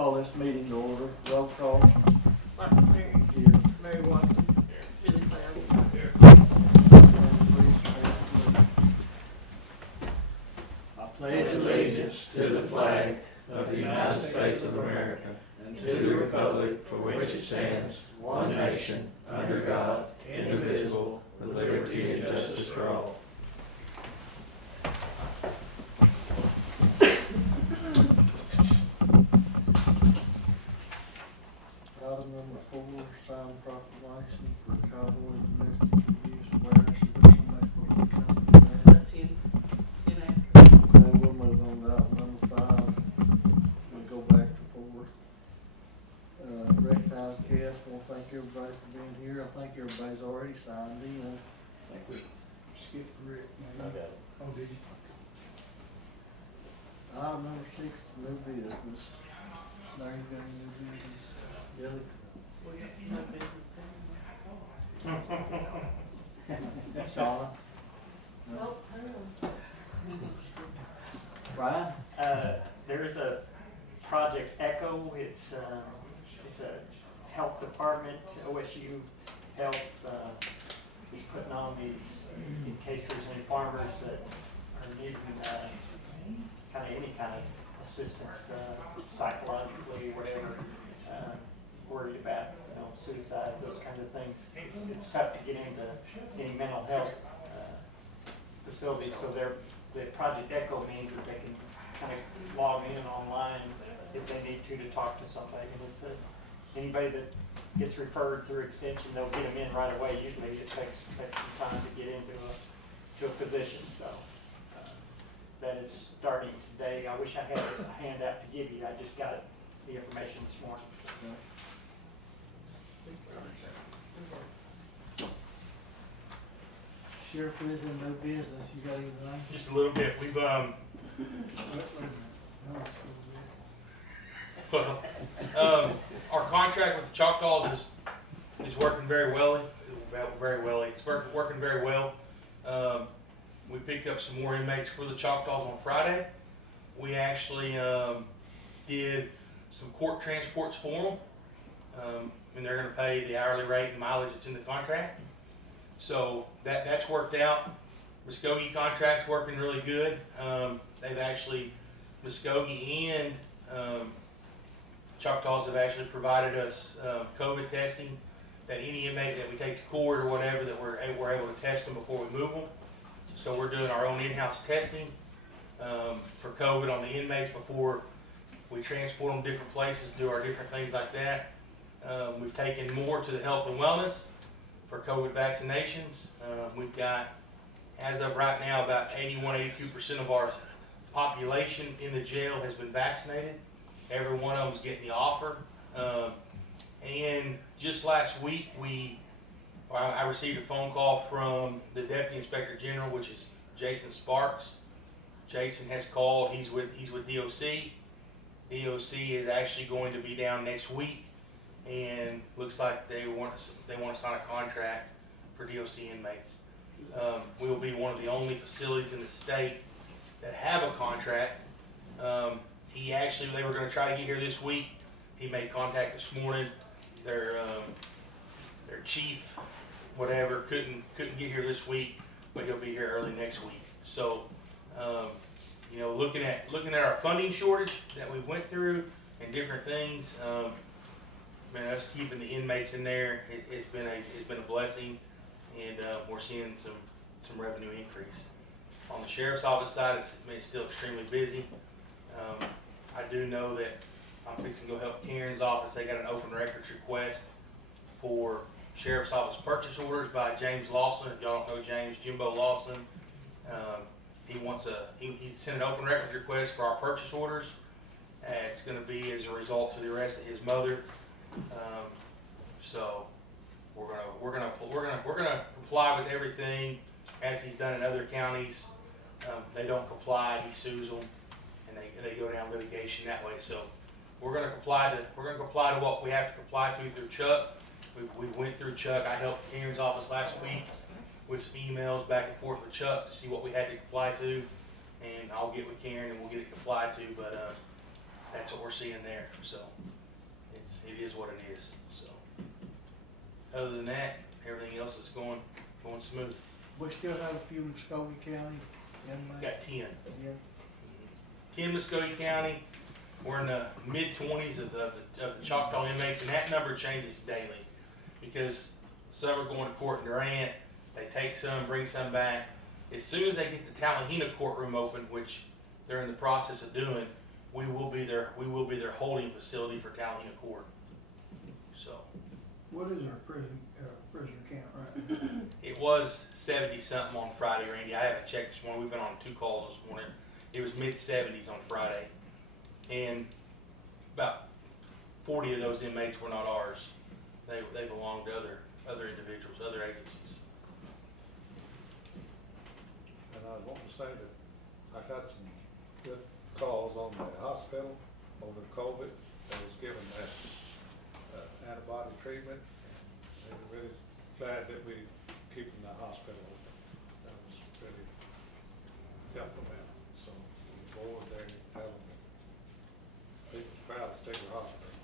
call this meeting to order. Roll call. Michael Perry. Here. Mary Watson. Billy Cloud. And please stand, please. I pledge Allegiance to the flag of the United States of America and to the republic for which it stands, one nation, under God, indivisible, with liberty and justice for all. Item number 4, sign proclamation for cowboy domestic abuse awareness and National County. 10 in Okay, we'll move on to item number 5. We'll go back to 4. Recognize guests. Well, thank everybody for being here. I think everybody's already signed in. I think we skipped Rick. Okay. Oh, did you? Item number 6, new business. Now you got any new business? Billy? We got some no business down Shauna? No? Brian? There's a Project Echo. It's a health department, OSU Health is putting on these in case there's any farmers that are needing kind of any kind of assistance, psychologically, whatever, worried about suicides, those kinds of things. It's tough to get into any mental health facilities, so the Project Echo means that they can kind of log in online if they need to talk to somebody. And it's anybody that gets referred through extension, they'll get them in right away. Usually it takes some time to get into a physician. So that is starting today. I wish I had a handout to give you. I just got the information this morning. So. Sheriff is in no business. You got anything? Just a little bit. We've our contract with the Choctaws is working very well. It's working very well. We picked up some more inmates for the Choctaws on Friday. We actually did some court transports for them, and they're going to pay the hourly rate and mileage that's in the contract. So that's worked out. Muskogee contract's working really good. They've actually, Muskogee and Choctaws have actually provided us COVID testing, that any inmate that we take to court or whatever, that we're able to test them before we move them. So we're doing our own in-house testing for COVID on the inmates before we transport them to different places, do our different things like that. We've taken more to the health and wellness for COVID vaccinations. We've got, as of right now, about 81–82% of our population in the jail has been vaccinated. Every one of them's getting the offer. And just last week, I received a phone call from the Deputy Inspector General, which is Jason Sparks. Jason has called. He's with DOC. DOC is actually going to be down next week, and looks like they want to sign a contract for DOC inmates. We'll be one of the only facilities in the state that have a contract. They were going to try to get here this week. He made contact this morning. Their chief, whatever, couldn't get here this week, but he'll be here early next week. So, looking at our funding shortage that we went through and different things, us keeping the inmates in there, it's been a blessing, and we're seeing some revenue increase. On the sheriff's office side, it's still extremely busy. I do know that I'm fixing to go help Karen's office. They got an open records request for sheriff's office purchase orders by James Lawson. If y'all don't know James, Jimbo Lawson, he sent an open records request for our purchase orders. It's going to be as a result of the arrest of his mother. So we're gonna comply with everything as he's done in other counties. They don't comply, he sues them, and they go down litigation that way. So we're gonna comply to what we have to comply to through Chuck. We went through Chuck. I helped Karen's office last week with some emails back and forth with Chuck to see what we had to comply to, and I'll get with Karen and we'll get it complied to. But that's what we're seeing there. So it is what it is. So other than that, everything else is going smooth. We still have a few in Muskogee County inmates. Got 10. Yeah. 10 Muskogee County. We're in the mid-20s of the Choctaw inmates, and that number changes daily because some are going to court in Durant. They take some, bring some back. As soon as they get the Talahena courtroom open, which they're in the process of doing, we will be their holding facility for Talahena Court. So What is our prisoner count right now? it was 70 something on Friday, Randy. I haven't checked this morning. We've been on 2 calls this morning. It was mid-70s on Friday, and about 40 of those inmates were not ours. They belonged to other individuals, other agencies. And I want to say that I got some good calls on the hospital over COVID. They was given that antibody treatment. They were really glad that we keeping the hospital open. That was really helping them. So the board there tell them that people's proud to stay with the hospital.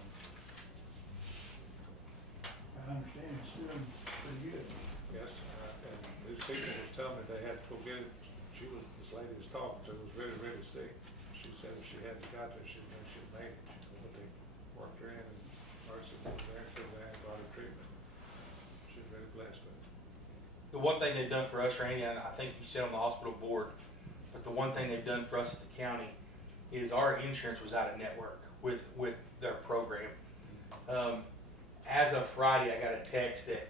I understand it's doing pretty good. Yes, and these people was telling me they had to go get it. This lady was talking to was really, really sick. She said if she hadn't got there, she'd made it. But they worked her in and nurses was there for the antibody treatment. She's really blessed with it. The one thing they've done for us, Randy, and I think you said on the hospital board, but the one thing they've done for us at the county is our insurance was out of network with their program. As of Friday, I got a text that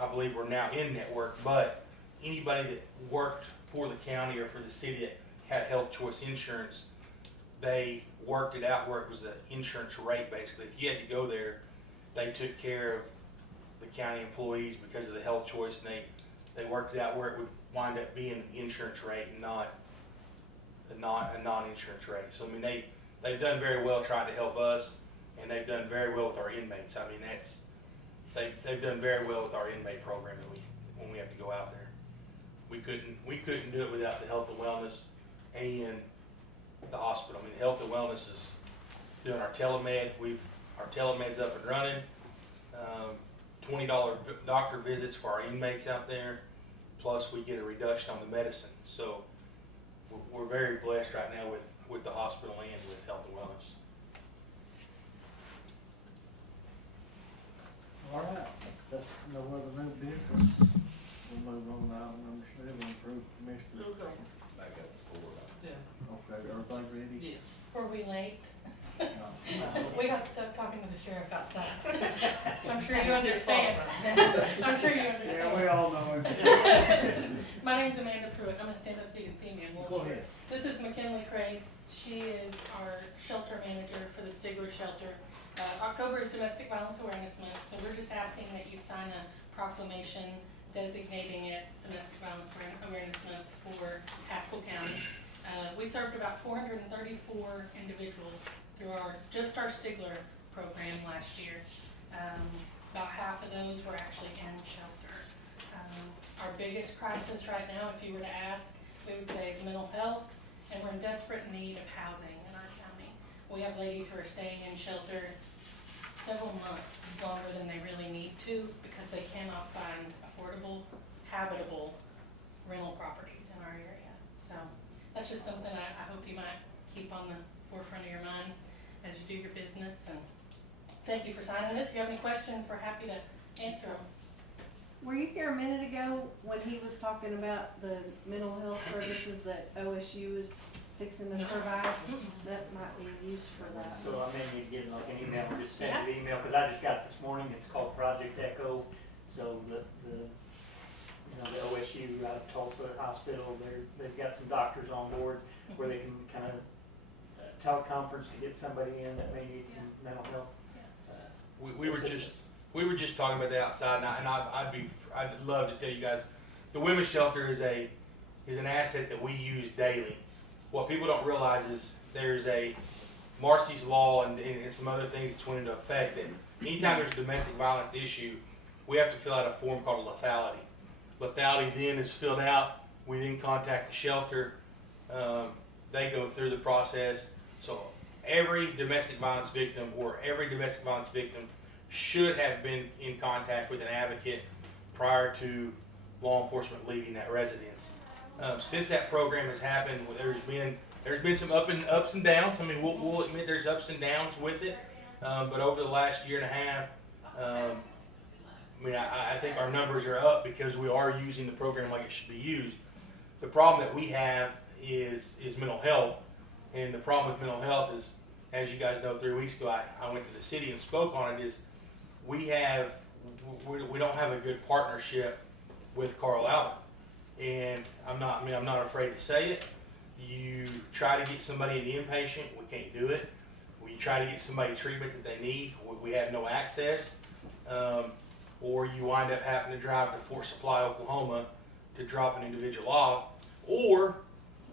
I believe we're now in network, but anybody that worked for the county or for the city that had health choice insurance, they worked it out where it was an insurance rate basically. If you had to go there, they took care of the county employees because of the health choice, and they worked it out where it would wind up being an insurance rate and not a non-insurance rate. So I mean they've done very well trying to help us, and they've done very well with our inmates. I mean they've done very well with our inmate program when we have to go out there. We couldn't do it without the health and wellness and the hospital. I mean, the health and wellness is doing our telemed. Our telemed's up and running. $20 doctor visits for our inmates out there. Plus, we get a reduction on the medicine. So we're very blessed right now with the hospital and with health and wellness. All right, that's no other new business. We'll move on to item number 7, approve commissioner's. Okay. Back up to 4. Yeah. Okay, everybody ready? Yes. Were we late? No. We got stuck talking to the sheriff outside. I'm sure you understand. I'm sure you understand. Yeah, we all know it. My name's Amanda Pruitt. I'm gonna stand up so you can see me. Go ahead. This is McKinley Crace. She is our shelter manager for the Stigler shelter. October is Domestic Violence Awareness Month, so we're just asking that you sign a proclamation designating it Domestic Violence Awareness Month for Haskell County. We served about 434 individuals through our Stigler program last year. About half of those were actually in shelter. Our biggest crisis right now, if you were to ask, we would say is mental health, and we're in desperate need of housing in our county. We have ladies who are staying in shelter several months longer than they really need to because they cannot find affordable, habitable rental properties in our area. So that's just something I hope you might keep on the forefront of your mind as you do your business. And thank you for signing this. If you have any questions, we're happy to answer them. Were you here a minute ago when he was talking about the mental health services that OSU is fixing to provide? That might be used for that. So I may need to get like an email or just send an email, because I just got it this morning. It's called Project Echo. So the OSU out of Tulsa Hospital, they've got some doctors on board where they can kind of teleconference to get somebody in that may need some mental health. We were just talking about the outside, and I'd love to tell you guys, the women's shelter is an asset that we use daily. What people don't realize is there's a Marcy's law and some other things that's went into effect that anytime there's a domestic violence issue, we have to fill out a form called a lethality. Lethality then is filled out. We then contact the shelter. They go through the process. So every domestic violence victim or every domestic violence victim should have been in contact with an advocate prior to law enforcement leaving that residence. Since that program has happened, there's been some ups and downs. I mean, we'll admit there's ups and downs with it, but over the last year and a half, I mean, I think our numbers are up because we are using the program like it should be used. The problem that we have is mental health, and the problem with mental health is, as you guys know, 3 weeks ago I went to the city and spoke on it. Is we don't have a good partnership with Carl Allen, and I'm not afraid to say it. You try to get somebody in the inpatient, we can't do it. We try to get somebody treatment that they need, we have no access. Or you wind up having to drive to Fort Supply, Oklahoma to drop an individual off, or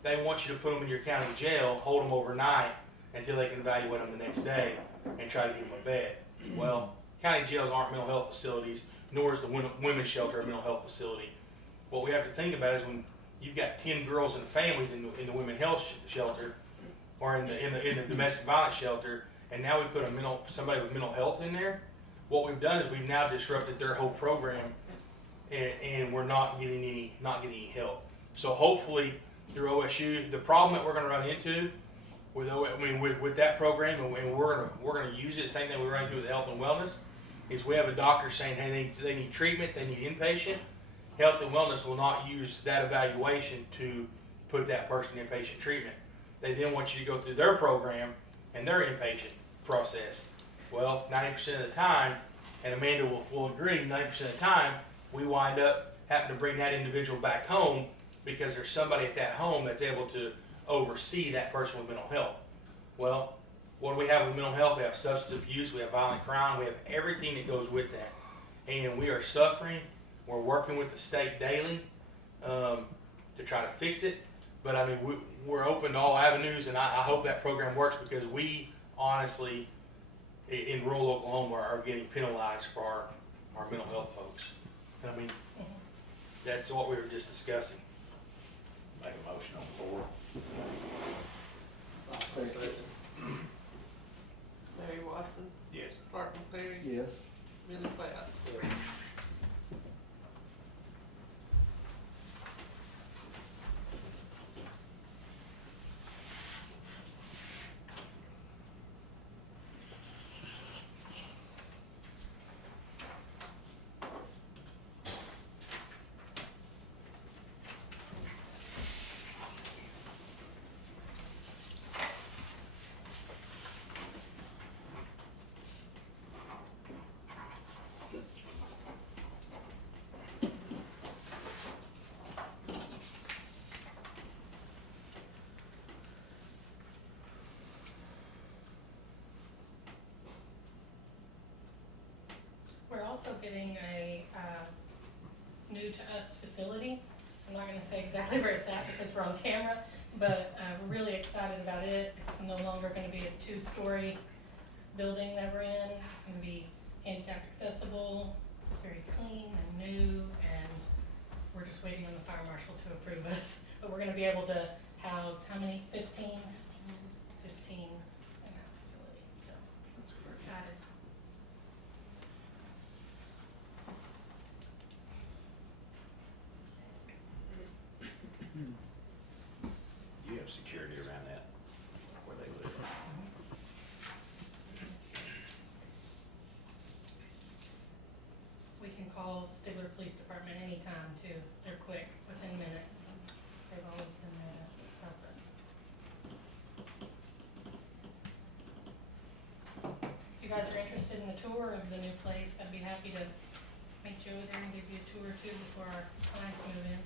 they want you to put them in your county jail, hold them overnight until they can evaluate them the next day and try to give them a bed. Well, county jails aren't mental health facilities, nor is the women's shelter a mental health facility. What we have to think about is when you've got 10 girls and families in the women's health shelter or in the domestic violence shelter, and now we put somebody with mental health in there. What we've done is we've now disrupted their whole program, and we're not getting any help. So hopefully through OSU, the problem that we're going to run into with that program, and we're going to use it, same thing we run into with health and wellness, is we have a doctor saying, hey, they need treatment, they need inpatient. Health and wellness will not use that evaluation to put that person in inpatient treatment. They then want you to go through their program and their inpatient process. Well, 90% of the time, and Amanda will agree, 90% of the time, we wind up having to bring that individual back home because there's somebody at that home that's able to oversee that person with mental health. Well, what do we have with mental health? We have substance abuse, we have violent crime, we have everything that goes with that. And we are suffering. We're working with the state daily to try to fix it. But I mean, we're open to all avenues, and I hope that program works because we honestly, in rural Oklahoma, are getting penalized for our mental health folks. I mean, that's what we were just discussing. Make a motion on the floor. I'll second it. Larry Watson, Yes. Barton Perry, Yes. Billy Cloud. We're also getting a new to us facility. I'm not gonna say exactly where it's at because we're on camera, but we're really excited about it. It's no longer gonna be a 2-story building that we're in. It's gonna be handicap accessible. It's very clean and new, and we're just waiting on the fire marshal to approve us. But we're gonna be able to house how many? 15 in that facility. So That's we're great. excited. You have security around that, where they live. We can call Stigler Police Department anytime too. They're quick, within minutes. They've always been there to help us. If you guys are interested in a tour of the new place, I'd be happy to meet you over there and give you a tour too before our clients move in.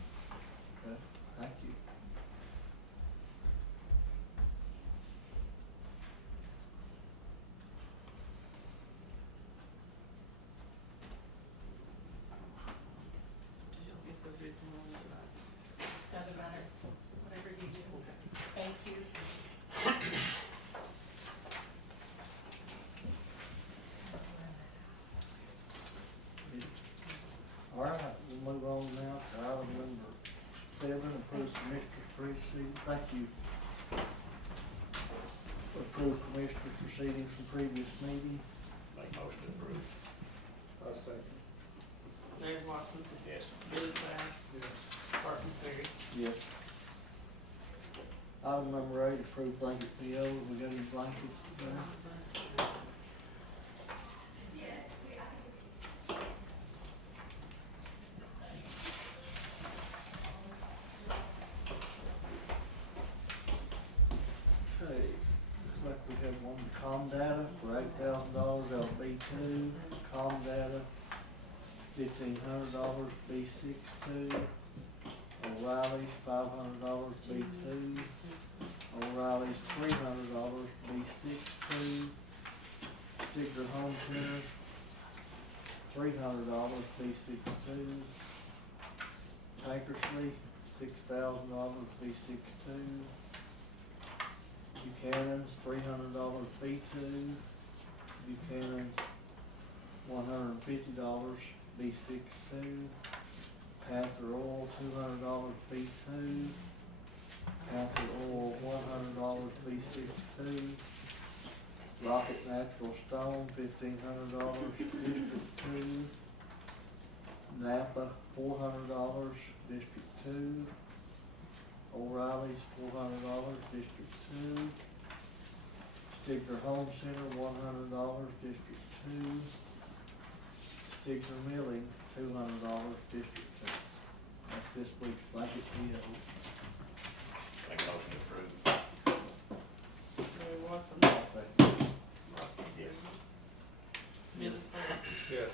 Okay, thank you. Did you get the original one tonight? Doesn't matter, whatever's easiest. Thank you. All right, we'll move on now to item number 7, approves commission proceedings from previous meeting. Make motion to approve. I second. Larry Watson. Yes. Billy Clay. Yes. Martin Perry. Yes. Item number 8, approve blanket PO. We got any blankets today? Okay, looks like we have one com data for $8,000 out of B2, com data $1,500 B62, O'Reilly's $500 B2, O'Reilly's $300 B62, Stigler Home Center $300 B62, Tankersley $6,000 B62, Buchanan's $300 B2, Buchanan's $150 B62, Panther Oil $200 B2, Panther Oil $100 B62, Rocket Natural Stone $1,500 District 2, Napa $400 District 2, O'Reilly's $400 District 2, Stigler Home Center $100 District 2, Stigler Milling $200 District 2. That's this week's blanket PO. Make motion to approve. Larry Watson. I'll second. Martin Yes. Perry. Billy Clay. Yes.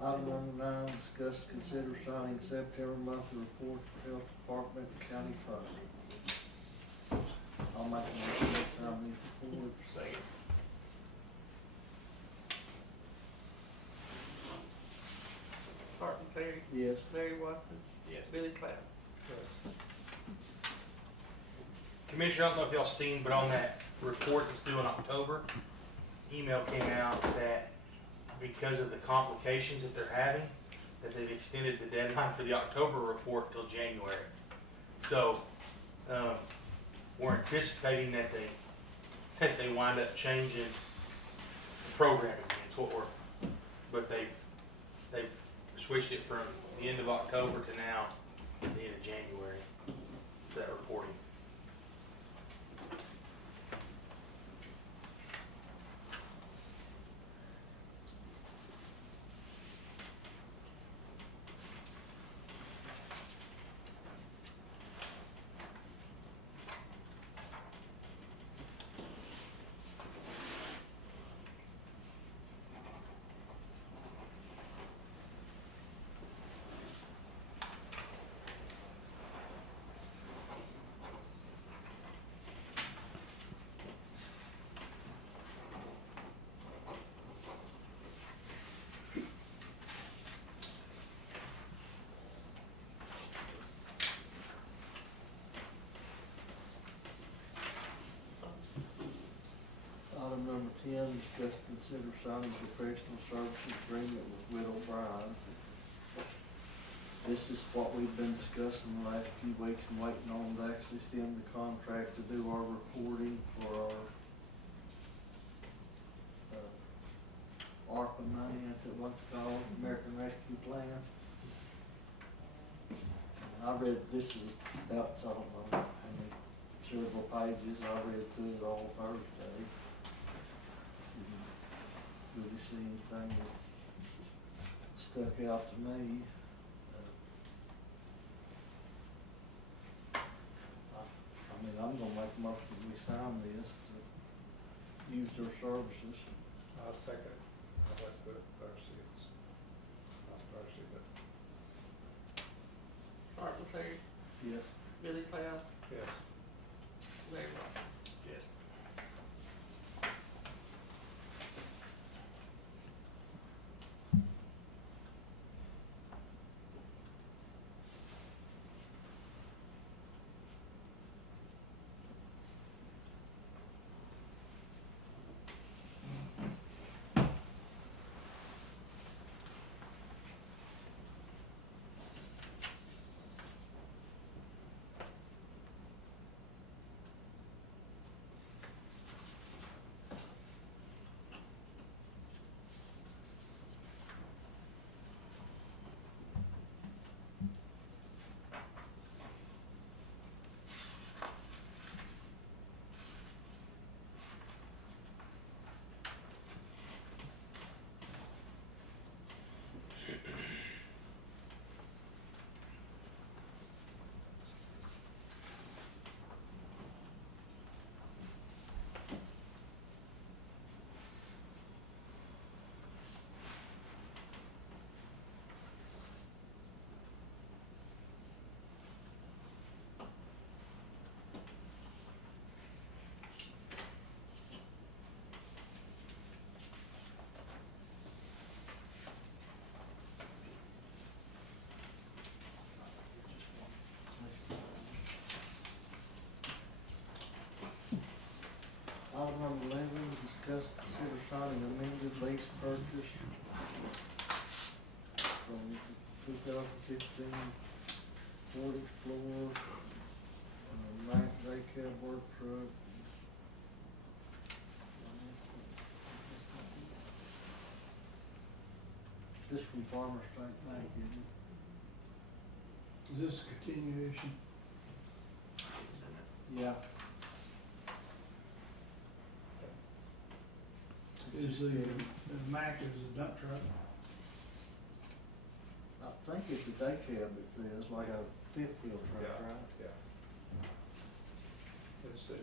Item number 9, discuss, consider signing September monthly reports for Health Department and County Fire. I'll make a motion to sign these reports. Second. Martin Perry. Yes. Larry Watson. Yes. Billy Clay. Yes. Commissioner, I don't know if y'all seen, but on that report that's due in October, email came out that because of the complications that they're having, that they've extended the deadline for the October report till January. So, we're anticipating that they wind up changing the programming. It's what but they've switched it from the end of October to now, the end of January, for that reporting. Item number 10, discuss, consider signing professional services agreement with Widow Brian's. This is what we've been discussing the last few weeks and waiting on to actually send the contract to do our reporting for our ARPA money, I think what's called, American Rescue Plan. I read, this is about, I don't know, how many several pages, I read through it all Thursday. Didn't really see anything that stuck out to me. I mean, I'm gonna make a motion that we sign this to use their services. I second it. I like the Thursday, it's not Thursday, but Martin Perry. Yes. Billy Clay. yes. Larry Watson. Yes. Item number 11, discuss, consider signing amended lease purchase from 2015 Ford Explorer, Mack J-Cab work truck. This from Farmer State Bank, isn't it? Is this a continuation? Yeah. Is the Mack is a dump truck? I think it's a day cab, it says, like a fifth wheel truck, Yeah. right? Yeah. It's the,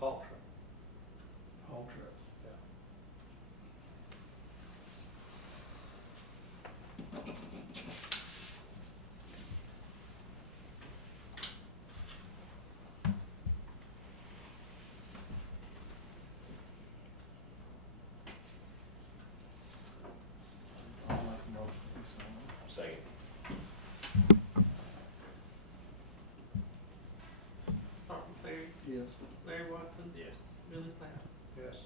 haul truck, Haul truck. yeah. I'll make a motion to sign it. Second. Martin Perry, Yes. Larry Watson. Yes. Billy Clay. Yes.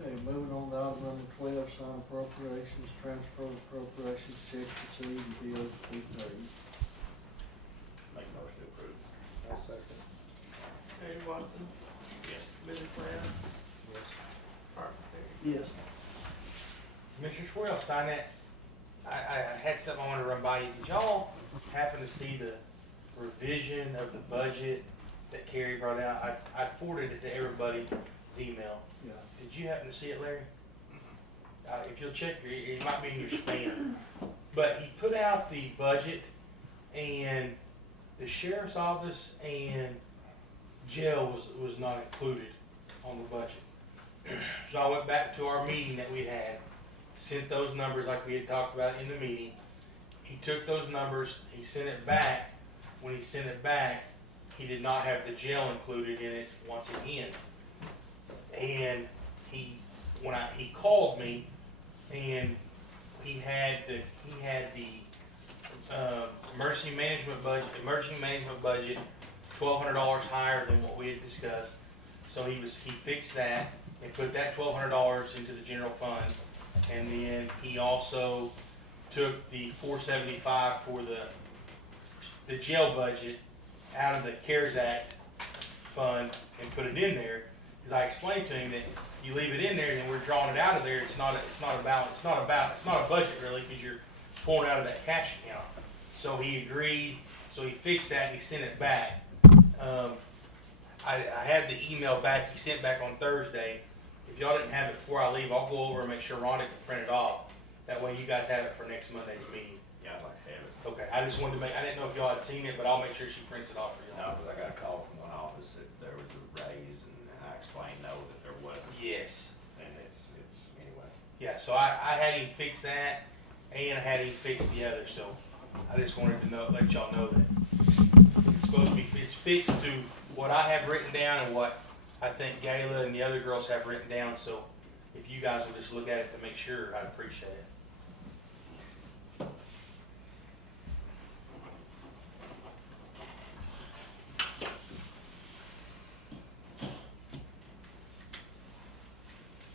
Okay, moving on to item number 12, sign appropriations, transfer appropriations, checks received, and bills to be paid. Make a motion to approve. I second. Larry Watson. Yes. Billy Clay. Yes. Martin Perry. Yes. Commissioners, where else sign that? I had something I wanted to run by you. Did y'all happen to see the revision of the budget that Carrie brought out? I forwarded it to everybody's email. Yeah. Did you happen to see it, Larry? If you'll check, it might be in your spam. But he put out the budget, and the sheriff's office and jail was not included on the budget. So I went back to our meeting that we had, sent those numbers like we had talked about in the meeting. He took those numbers, he sent it back. When he sent it back, he did not have the jail included in it once again. And he called me, and he had the emergency management budget $1,200 higher than what we had discussed. So he fixed that and put that $1,200 into the general fund, and then he also took the $475 for the jail budget out of the CARES Act fund and put it in there. Because I explained to him that if you leave it in there, then we're drawing it out of there. It's not a budget really, because you're pulling it out of that cash account. So he agreed. So he fixed that and he sent it back. I had the email back he sent back on Thursday. If y'all didn't have it before I leave, I'll go over and make sure Rhonda can print it off. That way you guys have it for next Monday's meeting. Yeah, I'd like to have it. Okay, I just wanted to I didn't know if y'all had seen it, but I'll make sure she prints it off for y'all. No, but I got a call from one office that there was a raise, and I explained no, that there wasn't. Yes. And it's anyway. Yeah, so I had him fix that, and I had him fix the other, so I just wanted to let y'all know that it's supposed to be, it's fixed to what I have written down and what I think Gayla and the other girls have written down, so if you guys will just look at it to make sure, I'd appreciate it.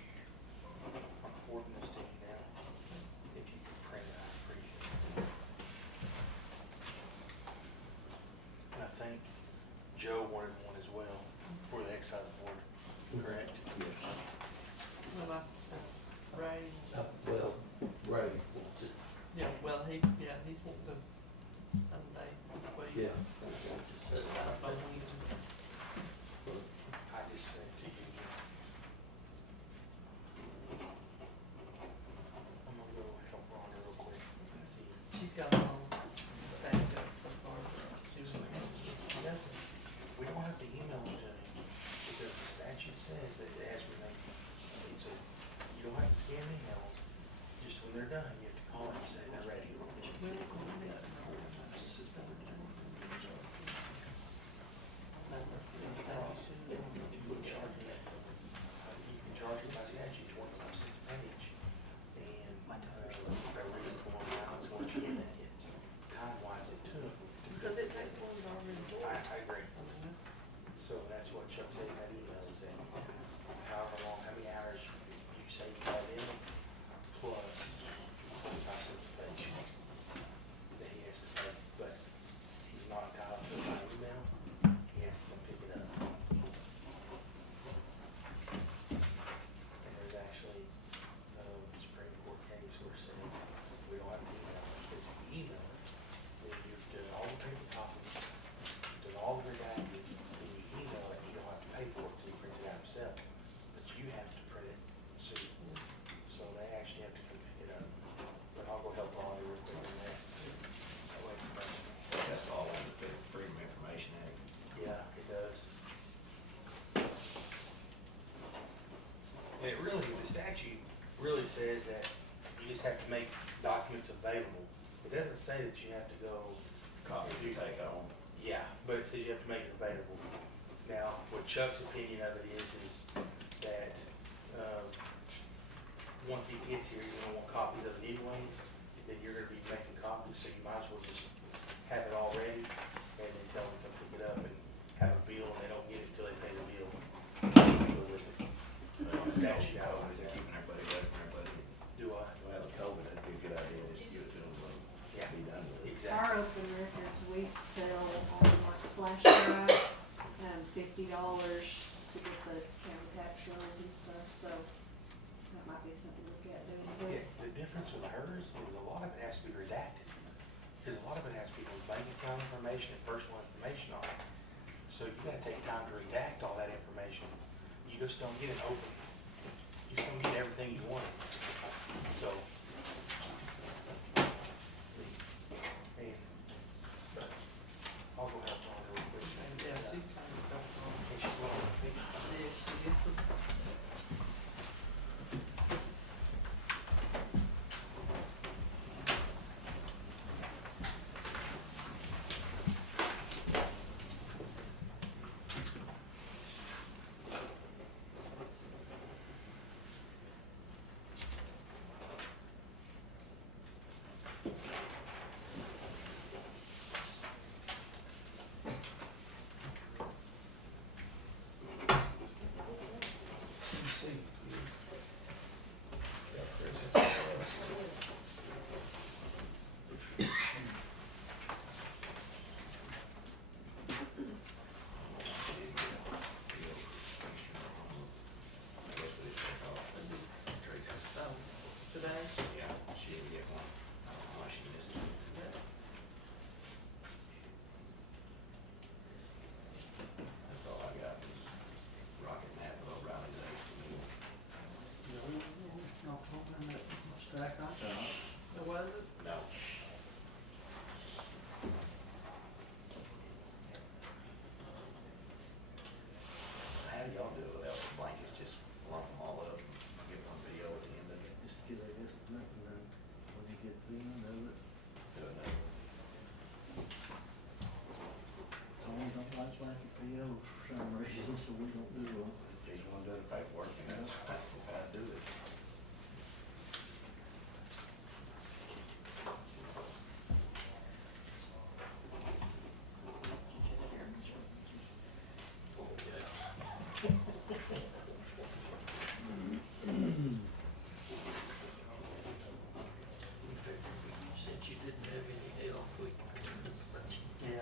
I'm forwarding this to you now. If you could print it, I'd appreciate it. And I think Joe wanted one as well for the excise board, correct? Well, Ray, Well, Ray wants it. he's wanting to someday this week. Yeah. I don't know when. I just sent it to you again. I'm gonna go help Rhonda real quick. See. She's got it on. they're done, you have to call them and say they're ready. You would charge them, you can charge them by statute 25 cents a page. And, they're reading 4 miles, what you get that hit. Time-wise, it took. Because it takes one of our employees. I agree. I mean, that's, So that's what Chuck said in that email, is that however long, how many hours you say you have in, plus 25 cents a page that he has to pay, but he's not entitled to it by email, he has to come pick it up. And there's actually a Supreme Court case where it says we don't have to email it, because if you email it, then you've done all the paper copies, done all the redacted, then you email it, you don't have to pay for it, because he prints it out himself, but you have to print it, so they actually have to come pick it up. But I'll go help Ronnie real quick on that. That way it's done. That's all under the Freedom of Information Act. Yeah, it does. And it really, the statute really says that you just have to make documents available. It doesn't say that you have to go. Copies you take home. Yeah, but it says you have to make it available. Now, what Chuck's opinion of it is that, once he gets here, you're gonna want copies of it anyways, then you're gonna be making copies, so you might as well just have it all ready, and then tell them to come pick it up and have a bill, and they don't get it until they pay the bill. Go with it. Statute out Is it keeping everybody away from everybody? Do I? Well, the COVID, that'd be a good idea, just give it to them, Yeah. be done with it. Our Exactly. open records, we sell on like flash drive, $50 to get the county tax rolls and stuff, so that might be something to look at doing. Yeah, the difference with hers is a lot of it has to be redacted, because a lot of it has people's bank account information and personal information on it. So you gotta take time to redact all that information. You just don't get it open. You just don't get everything you want. So. And, but I'll go help on her real quick. yeah, she's kind of got on. And she's going to pick. Yeah, she is. So, today, Yeah, she didn't get one. I don't know why she missed it. That's all I got was Rocket Nap of O'Reilly's Ace. Not opening that stack I got. or was it? No. How do y'all do it without the blankets? Just lump them all up and give one video at the end of it? Just get an estimate and then when you get the end of it, Do it. Tony don't like blanket POs for some reason, so we don't do them. If you want to do the paperwork, and that's how I do it. Since you didn't have any help, we. Yeah.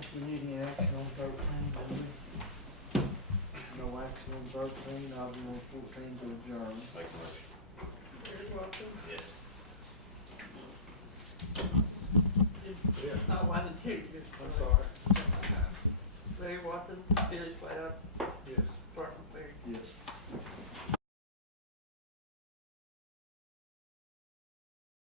think we need any action on 13, do we? No action on 13, I'll be on 14 to adjourn. Make a motion. You're welcome. Yes. Yeah, Oh, I didn't hear you. I'm sorry. Larry Watson, Billy Cloud, Yes. Barton Berry. Yes.